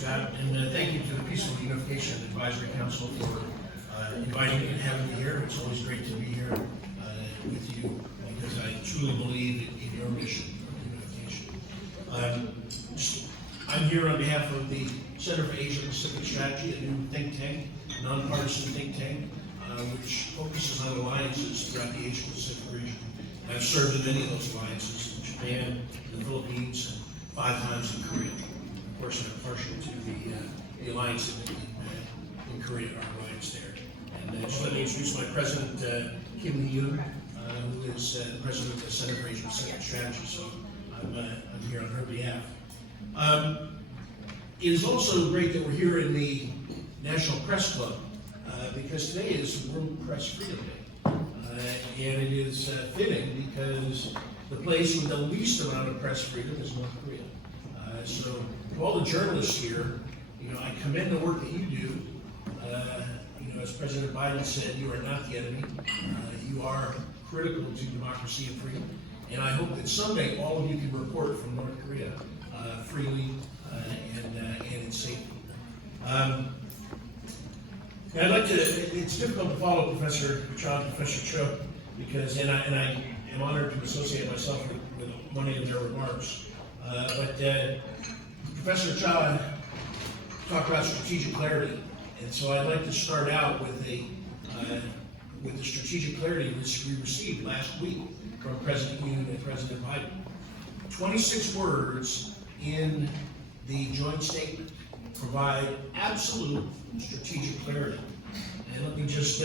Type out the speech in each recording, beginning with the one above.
Scott, and thank you to the Peaceful Unification Advisory Council for inviting me and having me here. It's always great to be here with you because I truly believe in your mission of unification. I'm here on behalf of the Center for Asia Pacific Strategy, a new think tank, nonpartisan think tank, which focuses on alliances throughout the Asia Pacific region. And I've served in many of those alliances in Japan, the Philippines, and 5 times in Korea. Of course, I'm partial to the alliance in Korea, our alliance there. And just let me introduce my president, Kim Lee-yoon, who is the president of the Center for Asia Pacific Strategy. So I'm here on her behalf. It is also great that we're here in the National Press Club because today is World Press Freedom Day. And it is fitting because the place with the least amount of press freedom is North Korea. So to all the journalists here, I commend the work that you do. As President Biden said, you are not the enemy. You are critical to democracy and freedom. And I hope that someday all of you can report from North Korea freely and in safety. I'd like to, it's difficult to follow Professor Cha, Professor Cho, because, and I am honored to associate myself with many of their remarks. But Professor Cha talked about strategic clarity, and so I'd like to start out with the strategic clarity which we received last week from President Yoon and President Biden. 26 words in the joint statement provide absolute strategic clarity. And let me just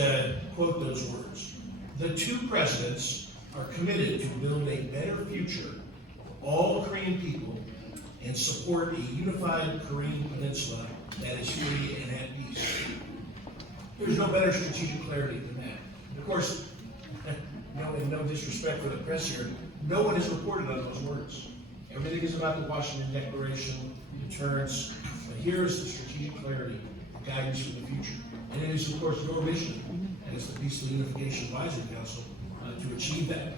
quote those words. The two presidents are committed to build a better future for all Korean people and support a unified Korean peninsula that is free and at peace. There's no better strategic clarity than that. And of course, no disrespect for the press here, no one has reported on those words. Everything is about the Washington Declaration, deterrence, but here is the strategic clarity, the guidance for the future. And it is, of course, your mission as the Peaceful Unification Advisory Council to achieve that.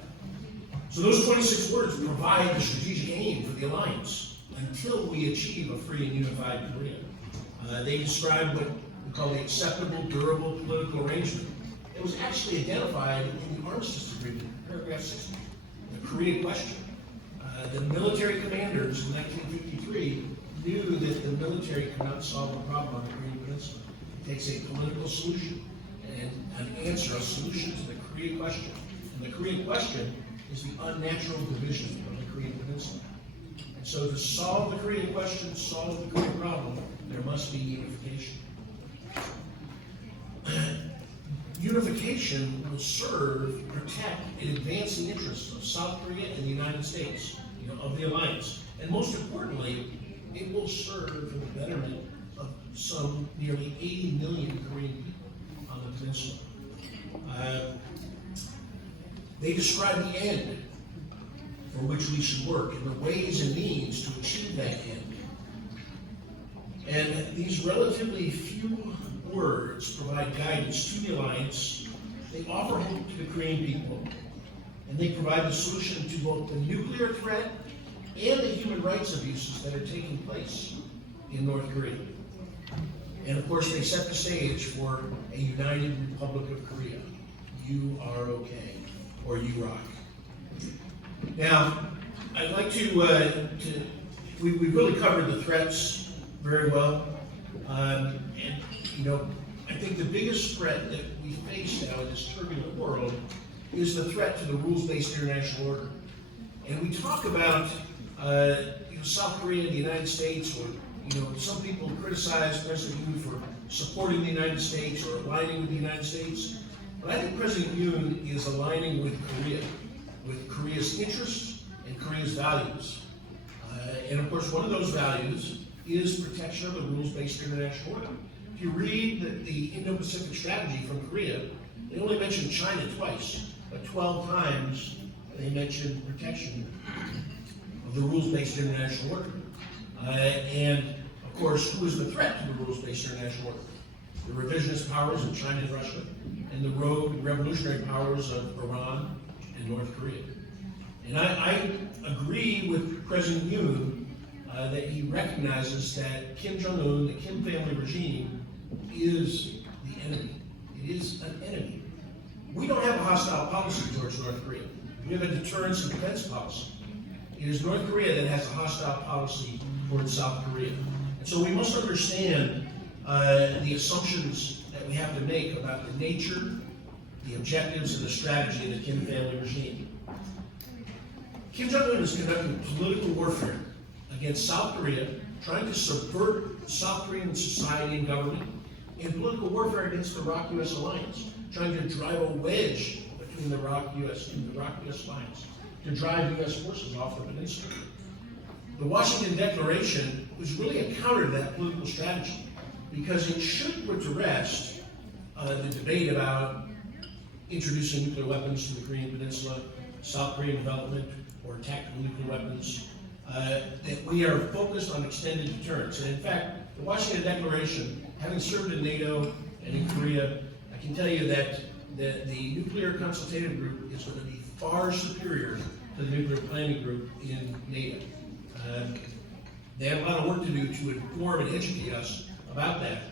So those 26 words provide the strategic aim for the alliance until we achieve a free and unified Korea. They describe what we call the acceptable, durable political arrangement. It was actually identified in the Armistice Agreement, paragraph 60, the Korea question. The military commanders in 1953 knew that the military could not solve the problem on the Korean Peninsula. It takes a political solution and an answer, a solution to the Korean question. And the Korean question is the unnatural division of the Korean Peninsula. And so to solve the Korean question, solve the Korean problem, there must be unification. Unification will serve, protect, and advance the interests of South Korea and the United States, of the alliance. And most importantly, it will serve for the betterment of some nearly 80 million Korean people on the peninsula. They describe the end for which we should work and the ways and means to achieve that end. And these relatively few words provide guidance to the alliance. They offer hope to the Korean people, and they provide the solution to both the nuclear threat and the human rights abuses that are taking place in North Korea. And of course, they set the stage for a united Republic of Korea. You are okay, or you rock. Now, I'd like we've really covered the threats very well. And I think the biggest threat that we face now in this turbulent world is the threat to the rules-based international order. And we talk about South Korea and the United States, or some people criticize President Yoon for supporting the United States or aligning with the United States. But I think President Yoon is aligning with Korea's interests and Korea's values. And of course, one of those values is protection of the rules-based international order. If you read the Indo-Pacific strategy from Korea, they only mention China twice, but 12 times they mention protection of the rules-based international order. And of course, who is the threat to the rules-based international order? The revisionist powers of China and Russia, and the rogue revolutionary powers of Iran and North Korea. And I agree with President Yoon that he recognizes that Kim Jong-un, the Kim family regime, is the enemy. It is an enemy. We don't have a hostile policy towards North Korea. We have a deterrence and defense policy. It is North Korea that has a hostile policy towards South Korea. And so we must understand the assumptions that we have to make about the nature, the objectives, and the strategy of the Kim family regime. Kim Jong-un is conducting political warfare against South Korea, trying to subvert South Korean society and government, and political warfare against the ROK-US alliance, trying to drive a wedge between the ROK-US and the ROK-US alliance, to drive U.S. forces off the peninsula. The Washington Declaration was really a counter to that political strategy, because it should put to rest the debate about introducing nuclear weapons to the Korean Peninsula, South Korean development, or tactical nuclear weapons, that we are focused on extended deterrence. And in fact, the Washington Declaration, having served in NATO and in Korea, I can tell you that the nuclear consultative group is going to be far superior to the nuclear planning group in NATO. They have a lot of work to do to inform and educate us about that.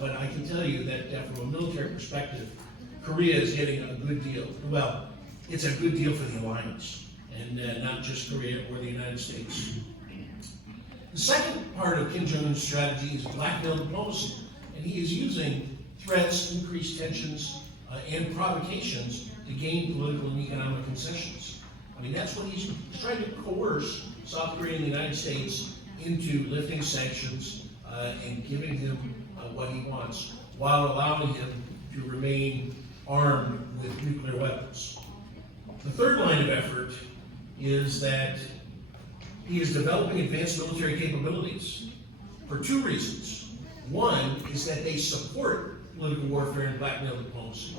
But I can tell you that from a military perspective, Korea is getting a good deal. Well, it's a good deal for the alliance, and not just Korea or the United States. The second part of Kim Jong-un's strategy is blackmail diplomacy, and he is using threats, increased tensions, and provocations to gain political and economic concessions. I mean, that's what he's trying to coerce South Korea and the United States into lifting sanctions and giving him what he wants, while allowing him to remain armed with nuclear weapons. The third line of effort is that he is developing advanced military capabilities for two reasons. One is that they support political warfare and blackmail diplomacy.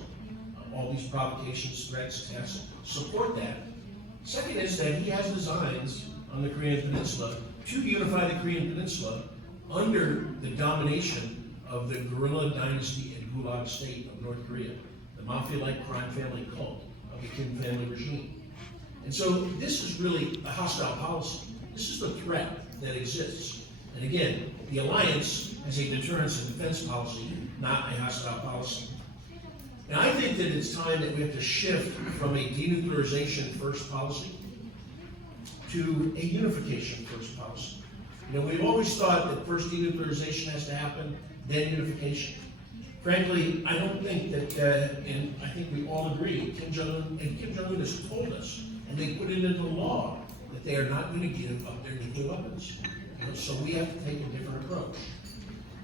All these provocations, threats, tests support that. Second is that he has designs on the Korean Peninsula to unify the Korean Peninsula under the domination of the guerrilla dynasty and gulag state of North Korea, the mafia-like crime family cult of the Kim family regime. And so this is really a hostile policy. This is the threat that exists. And again, the alliance has a deterrence and defense policy, not a hostile policy. And I think that it's time that we have to shift from a denuclearization first policy to a unification first policy. You know, we've always thought that first denuclearization has to happen, then unification. Frankly, I don't think that, and I think we all agree, Kim Jong-un has told us, and they put it into law, that they are not going to give up their nuclear weapons. You know, so we have to take a different approach.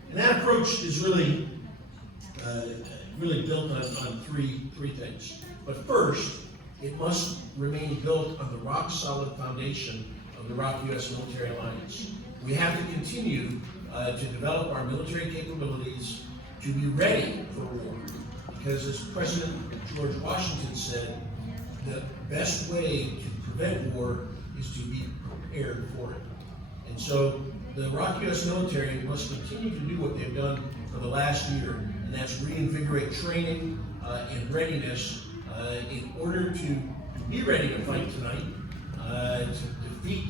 And that approach is really built on three things. But first, it must remain built on the rock-solid foundation of the ROK-US military alliance. We have to continue to develop our military capabilities to be ready for war. Because as President George Washington said, the best way to prevent war is to be prepared for it. And so the ROK-US military must continue to do what they've done for the last year, and that's reinvigorate training and readiness in order to be ready to fight tonight, to defeat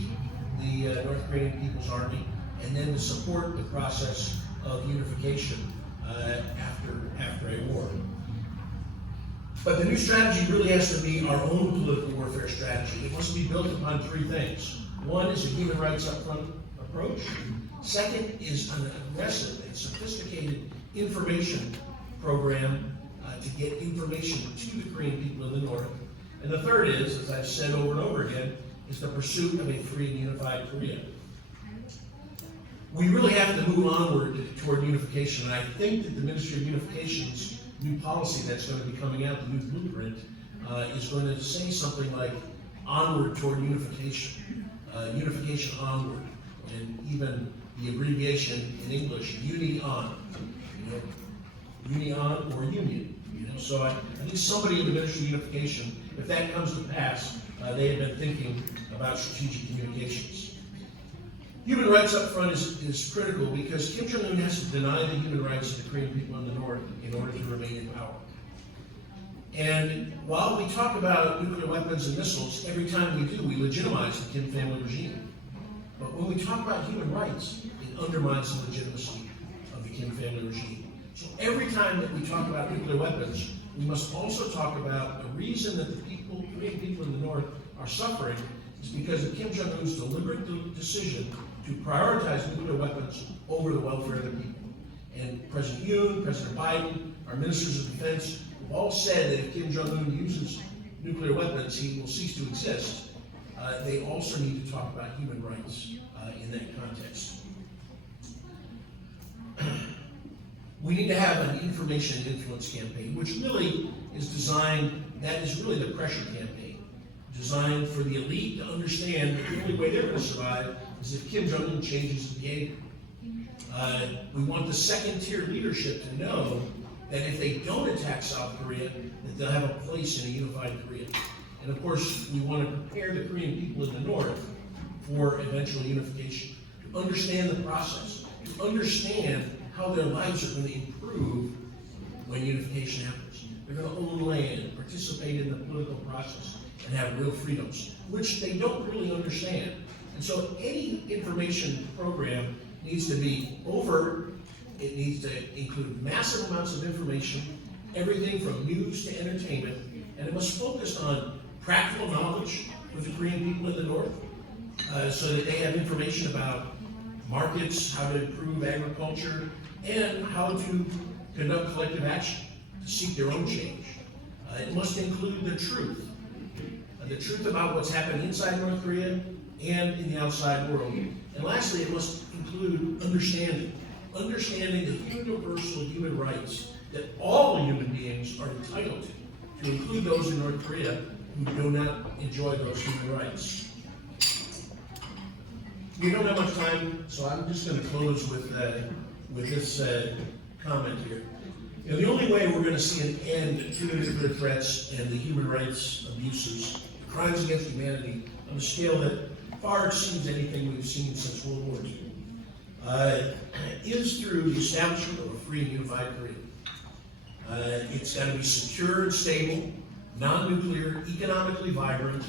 the North Korean People's Army, and then to support the process of unification after a war. But the new strategy really has to be our own political warfare strategy. It must be built upon three things. One is a human rights upfront approach. Second is an aggressive and sophisticated information program to get information to the Korean people in the North. And the third is, as I've said over and over again, is the pursuit of a free and unified Korea. We really have to move onward toward unification, and I think that the Ministry of Unification's new policy that's going to be coming out, the new blueprint, is going to say something like onward toward unification, unification onward, and even the abbreviation in English, uni-on, you know, uni-on or union. You know, so I think somebody in the Ministry of Unification, if that comes to pass, they have been thinking about strategic communications. Human rights up front is critical because Kim Jong-un has to deny the human rights of the Korean people in the North in order to remain in power. And while we talk about nuclear weapons and missiles, every time we do, we legitimize the Kim family regime. But when we talk about human rights, it undermines the legitimacy of the Kim family regime. So every time that we talk about nuclear weapons, we must also talk about the reason that the Korean people in the North are suffering is because of Kim Jong-un's deliberate decision to prioritize nuclear weapons over the welfare of the people. And President Yoon, President Biden, our ministers of defense have all said that if Kim Jong-un uses nuclear weapons, he will cease to exist. They also need to talk about human rights in that context. We need to have an information and influence campaign, which really is designed, that is really the pressure campaign, designed for the elite to understand that the only way they're going to survive is if Kim Jong-un changes his behavior. We want the second-tier leadership to know that if they don't attack South Korea, that they'll have a place in a unified Korea. And of course, we want to prepare the Korean people in the North for eventual unification, to understand the process, to understand how their lives are going to improve when unification happens. They're going to own land, participate in the political process, and have real freedoms, which they don't really understand. And so any information program needs to be overt. It needs to include massive amounts of information, everything from news to entertainment, and it must focus on practical knowledge for the Korean people in the North, so that they have information about markets, how to improve agriculture, and how to conduct collective action to seek their own change. It must include the truth about what's happening inside North Korea and in the outside world. And lastly, it must include understanding the universal human rights that all human beings are entitled to include those in North Korea who do not enjoy those human rights. We don't have much time, so I'm just going to close with this comment here. You know, the only way we're going to see an end to the nuclear threats and the human rights abuses, the crimes against humanity, on a scale that far exceeds anything we've seen since World War II, is through the establishment of a free and unified Korea. It's got to be secure and stable, non-nuclear, economically vibrant,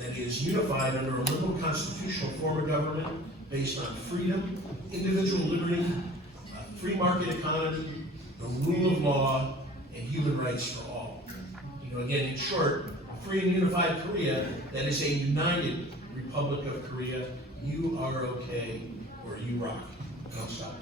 that is unified under a liberal constitutional form of government based on freedom, individual liberty, free market economy, the rule of law, and human rights for all. You know, again, in short, a free and unified Korea that is a united Republic of Korea. You are okay, or you rock. Don't stop.